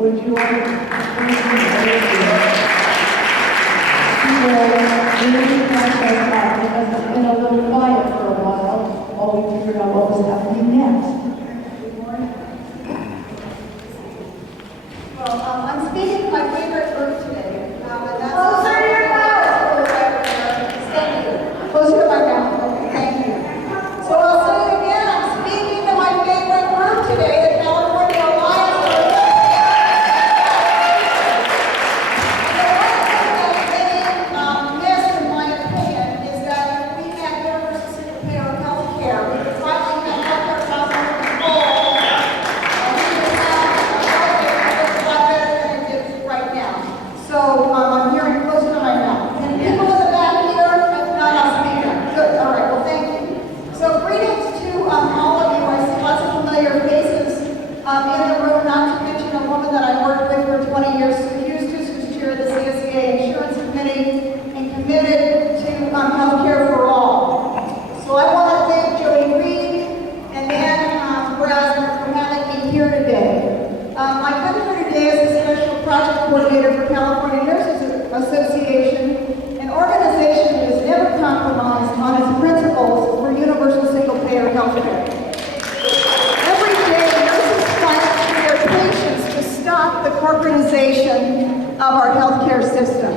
would you like to really catch us up because it's been a little quiet for a while while we figured out what was happening next? Well, I'm speaking to my favorite group today. And that's Closer to your mouth! Thank you. Closer to my mouth. Okay, thank you. So I'll say it again. I'm speaking to my favorite group today, the California Alliance. And the one thing that many missed, in my opinion, is that if we had universal single-payer health care, we could finally have health care costs under control. So I'm hearing closer to my mouth. And people in the back here, not us speaking. Good. All right. Well, thank you. So greetings to all of you. I see lots of familiar faces in the room. Not to mention a woman that I worked with for 20 years, Sue Eustace, who's chair of the CSEA Insurance Committee and committed to health care for all. So I want to thank Jody Reed and Dan Brass for having me here today. I come here today as a special project coordinator for California Nurses Association, an organization that has never compromised on its principles for universal single-payer health care. Every day, nurses fight for their patients to stop the corporatization of our healthcare system.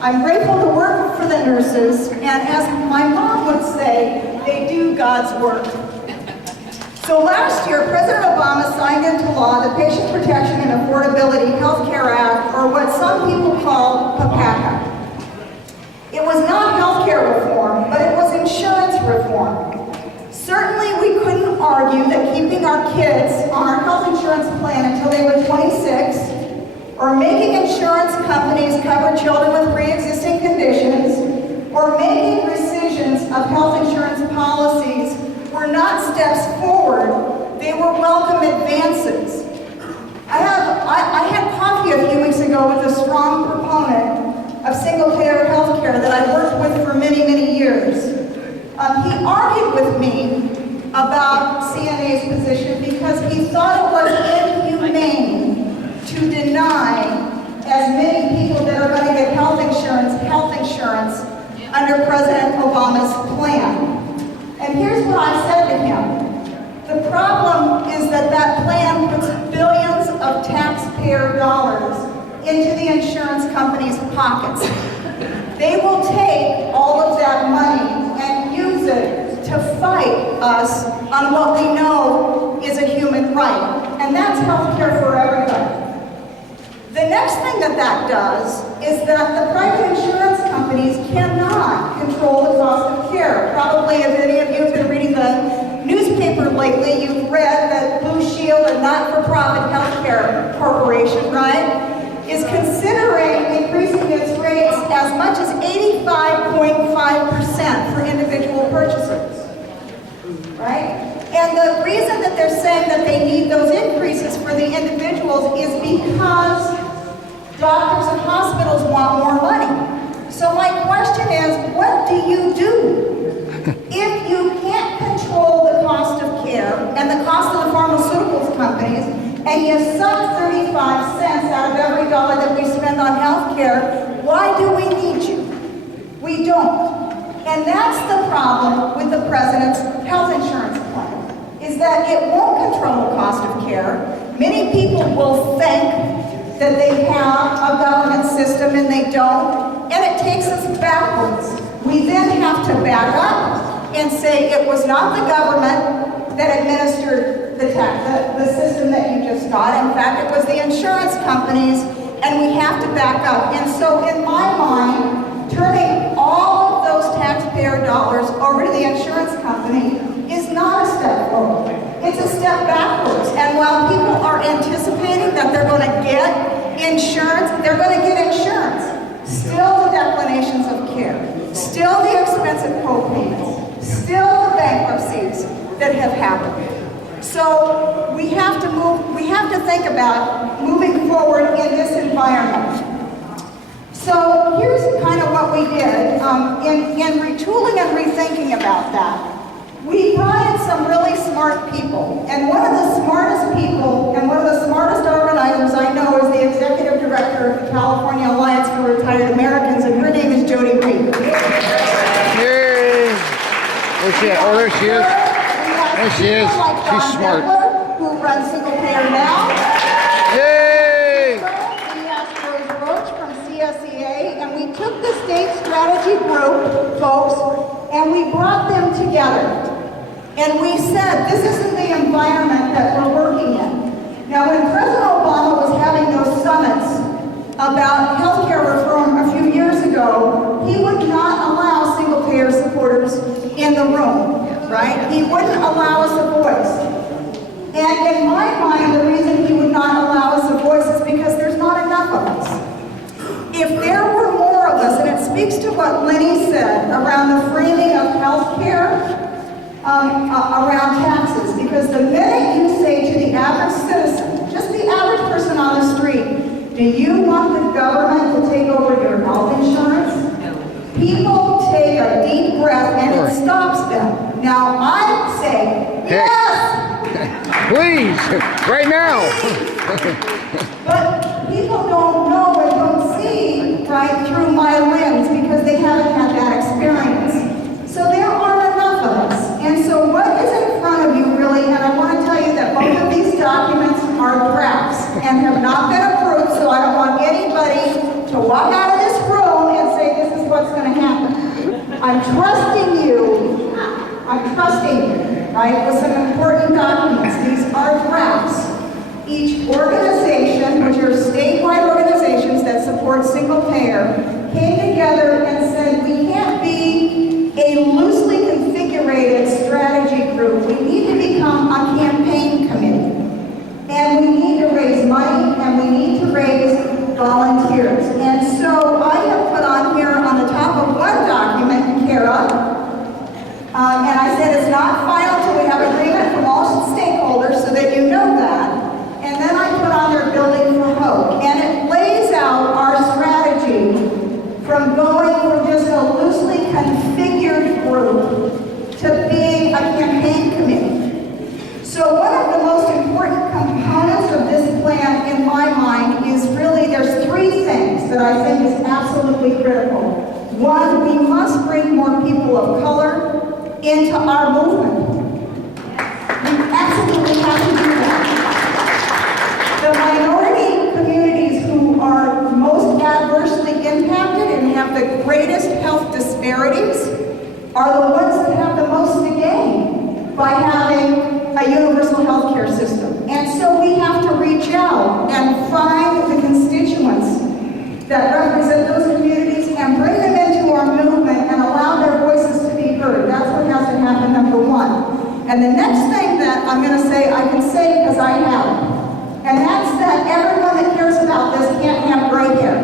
I'm grateful to work for the nurses, and as my mom would say, they do God's work. So last year, President Obama signed into law the Patient Protection and Affordability Health Care Act, or what some people call PPACA. It was not health care reform, but it was insurance reform. Certainly, we couldn't argue that keeping our kids on our health insurance plan until they were 26, or making insurance companies cover children with pre-existing conditions, or making rescissions of health insurance policies were not steps forward, they were welcome advances. I had coffee a few weeks ago with a strong proponent of single-payer health care that I worked with for many, many years. He argued with me about CNA's position because he thought it was inhumane to deny as many people that are going to get health insurance under President Obama's plan. And here's what I said to him. The problem is that that plan puts billions of taxpayer dollars into the insurance companies' pockets. They will take all of that money and use it to fight us on what we know is a human right. And that's health care for everybody. The next thing that does is that the private insurance companies cannot control the cost of care. Probably if any of you have been reading the newspaper lately, you've read that Blue Shield, a not-for-profit healthcare corporation, right, is considering increasing its rates as much as 85.5% for individual purchasers, right? And the reason that they're saying that they need those increases for the individuals is because doctors and hospitals want more money. So my question is, what do you do? If you can't control the cost of care and the cost of the pharmaceuticals companies, and you suck 35 cents out of every dollar that we spend on health care, why do we need you? We don't. And that's the problem with the president's health insurance plan, is that it won't control the cost of care. Many people will think that they have a government system and they don't, and it takes us backwards. We then have to back up and say it was not the government that administered the system that you just got. In fact, it was the insurance companies, and we have to back up. And so in my mind, turning all of those taxpayer dollars over to the insurance company is not a step forward. It's a step backwards. And while people are anticipating that they're going to get insurance, they're going to get insurance. Still the declinations of care, still the expensive co-payments, still the bankruptcies that have happened. So we have to think about moving forward in this environment. So here's kind of what we did in retooling and rethinking about that. We brought in some really smart people, and one of the smartest people and one of the smartest organizers I know California Alliance for Retired Americans, and her name is Jody Reed. Yay! Where's she at? Oh, there she is. There she is. She's smart. Who runs Single Payer Now. Yay! We asked Rose Roach from CSEA, and we took the state strategy group, folks, and we brought them together. And we said, this isn't the environment that we're working in. Now, when President Obama was having those summits about healthcare reform a few years ago, he would not allow single-payer supporters in the room, right? He wouldn't allow us a voice. And in my mind, the reason he would not allow us a voice is because there's not enough of us. If there were more of us, and it speaks to what Lenny said around the framing of healthcare, around taxes, because the minute you say to the average citizen, just the average person on the street, do you want the government to take over your health insurance? People take a deep breath and it stops them. Now I say, yes! Please, right now. But people don't know and don't see right through my lens because they haven't had that experience. So there aren't enough of us. And so what is in front of you really, and I want to tell you that both of these documents are drafts and have not been approved, so I don't want anybody to walk out of this room and say this is what's going to happen. I'm trusting you, right, with some important documents. These are drafts. Each organization, which are statewide organizations that support single payer, came together and said we can't be a loosely configured strategy group. We need to become a campaign committee. And we need to raise money and we need to raise volunteers. And so I have put on here on the top of one document, Kara, and I said it's not final till we have agreement from all stakeholders so that you know that. And then I put on there Building for Hope. And it lays out our strategy from going from just a loosely configured group to being a campaign committee. So one of the most important components of this plan in my mind is really, there's three things that I think is absolutely critical. One, we must bring more people of color into our movement. We absolutely have to do that. The minority communities who are most adversely impacted and have the greatest health disparities are the ones that have the most to gain by having a universal health care system. And so we have to reach out and find the constituents that represent those communities and bring them into our movement and allow their voices to be heard. That's what has to happen, number one. And the next thing that I'm going to say, I can say because I have. And that's that everyone that cares about this can't have gray hair.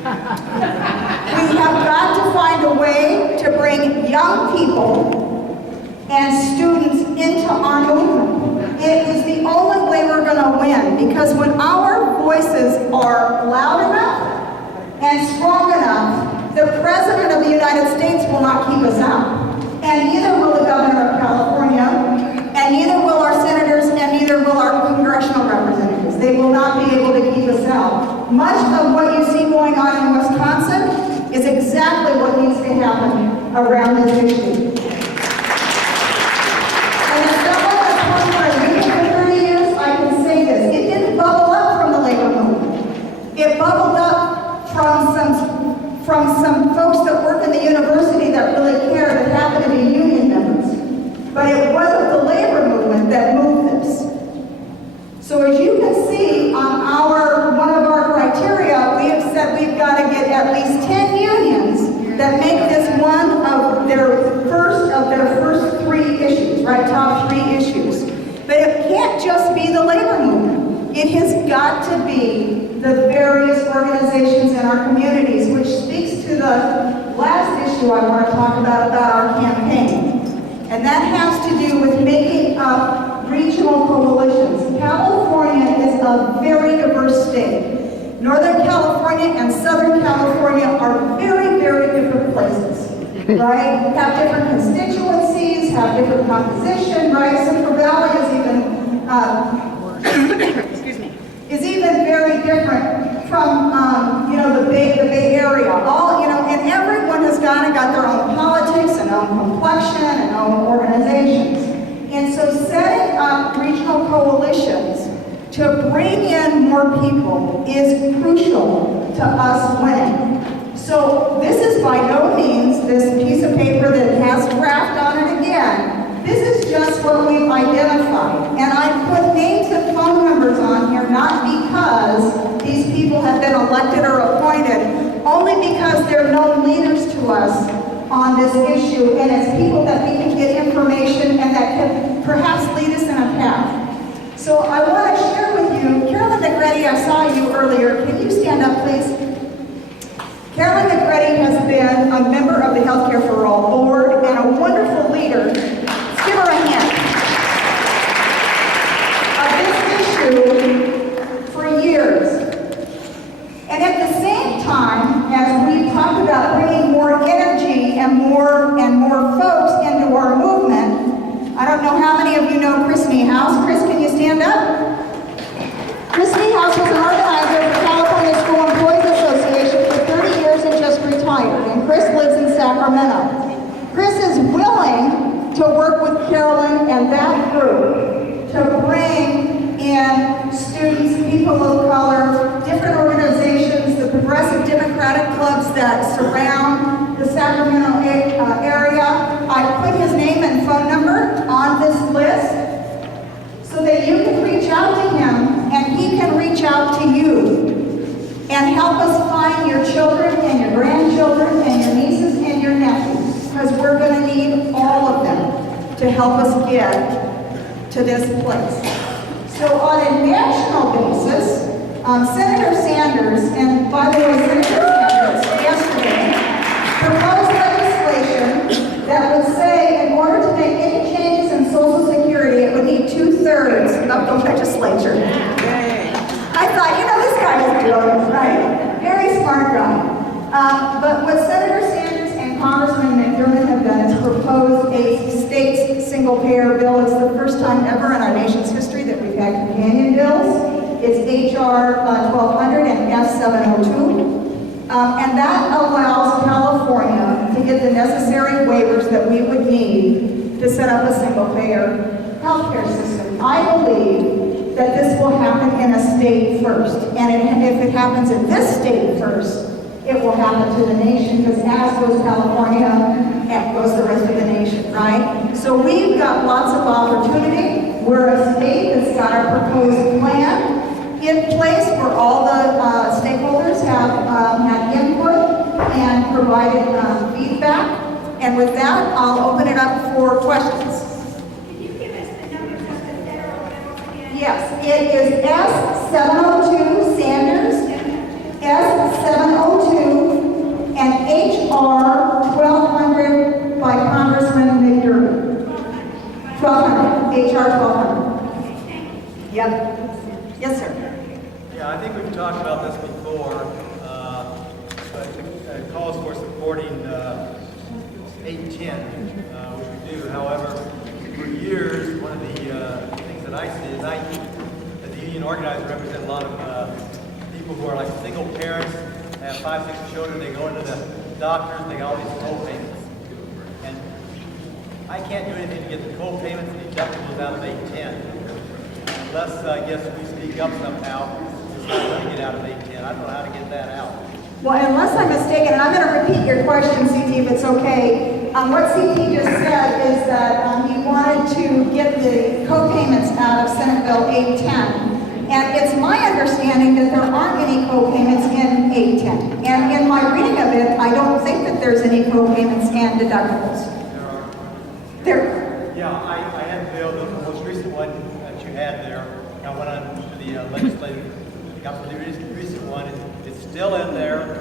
We have got to find a way to bring young people and students into our movement. It is the only way we're going to win, because when our voices are loud enough and strong enough, the President of the United States will not keep us out. And neither will the Governor of California, and neither will our senators, and neither will our congressional representatives. They will not be able to keep us out. Much of what you see going on in Wisconsin is exactly what needs to happen around this issue. And as someone that's worked for a union for 30 years, I can say this. It didn't bubble up from the labor movement. It bubbled up from some folks that work in the university that really care, that happen to be union members. But it wasn't the labor movement that moved this. So as you can see on one of our criteria, we have said we've got to get at least 10 unions that make this one of their first three issues, right? Top three issues. But it can't just be the labor movement. It has got to be the various organizations in our communities, which speaks to the last issue I want to talk about our campaign. And that has to do with making up regional coalitions. California is a very diverse state. Northern California and Southern California are very, very different places, right? Have different constituencies, have different composition, right? Central Valley is even, very different from, the Bay Area, and everyone has kind of got their own politics and own complexion and own organizations. And so setting up regional coalitions to bring in more people is crucial to us winning. So this is by no means this piece of paper that has draft on it again. This is just what we've identified. And I put names and phone numbers on here not because these people have been elected or appointed, only because they're known leaders to us on this issue, and it's people that we can get information and that can perhaps lead us in a path. So I want to share with you, Carolyn Negretti, I saw you earlier. Can you stand up, please? Carolyn Negretti has been a member of the Healthcare for All board and a wonderful leader. Let's give her a hand. Of this issue for years. And at the same time, as we talked about bringing more energy and more folks into our movement, I don't know how many of you know Chris Niehaus. Chris, can you stand up? Chris Niehaus was an organizer for California School Employees Association for 30 years and just retired. And Chris lives in Sacramento. Chris is willing to work with Carolyn and that group to bring in students, people of color, different organizations, the progressive democratic clubs that surround the Sacramento area. I put his name and phone number on this list so that you can reach out to him and he can reach out to you and help us find your children and your grandchildren and your nieces and your nephews, because we're going to need all of them to help us get to this place. So on a national basis, Senator Sanders, and by the way, Senator Sanders yesterday proposed legislation that would say in order to make any changes in Social Security, it would need 2/3 of the legislature. I thought, this guy is brilliant, right? Very smart guy. But what Senator Sanders and Congressman McDermott have done is propose a state single-payer bill. It's the first time ever in our nation's history that we've had companion bills. It's H.R. 1200 and S702. And that allows California to get the necessary waivers that we would need to set up a single-payer healthcare system. I believe that this will happen in a state first. And if it happens in this state first, it will happen to the nation, because as goes California, and goes the rest of the nation, right? So we've got lots of opportunity. We're a state that's got our proposed plan in place where all the stakeholders have had input and provided feedback. And with that, I'll open it up for questions. Can you give us the numbers of the federal level again? Yes, it is S702 Sanders, S702, and HR 1200 by Congressman McDermott. 1200, HR 1200. Yep. Yes, sir. Yeah, I think we've talked about this before. It calls for supporting 810, which we do. However, for years, one of the things that I see is as a union organizer, represent a lot of people who are like single parents, have 5, 6 children. They go into the doctors, they got all these co-payments. And I can't do anything to get the co-payments and deductibles out of 810. Unless, I guess, we speak up somehow, it's not going to get out of 810. I don't know how to get that out. Well, unless I'm mistaken, and I'm going to repeat your question, CT, if it's okay. What CT just said is that he wanted to get the co-payments out of Senate Bill 810. And it's my understanding that there aren't any co-payments in 810. And in my reading of it, I don't think that there's any co-payments and deductibles. There are. Yeah, I had the bill, the most recent one that you had there. I went on to the legislative, got the recent one. It's still in there.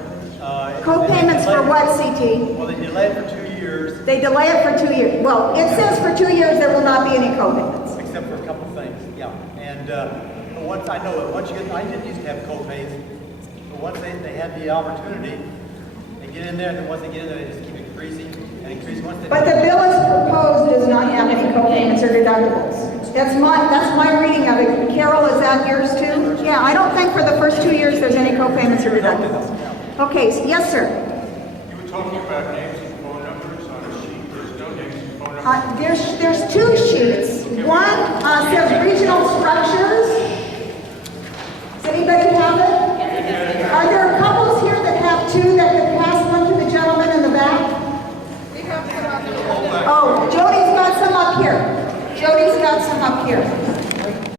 Co-payments for what, CT? Well, they delayed it for 2 years. They delay it for 2 years. Well, it says for 2 years there will not be any co-payments. Except for a couple of things, yeah. And once I know it, once you get, I didn't used to have co-pays, but once they had the opportunity, they get in there, and then once they get in there, they just keep increasing and increasing. Once they But the bill as proposed does not have any co-payments or deductibles. That's my reading of it. Carol, is that yours too? Yeah, I don't think for the first 2 years there's any co-payments answered it. Okay, yes, sir. You were talking about names and phone numbers on a sheet. There's no names and phone numbers. There's two sheets. One says regional structures. Does anybody have it? Are there couples here that have two that could pass one to the gentleman in the back? Oh, Jody's got some up here. Jody's got some up here.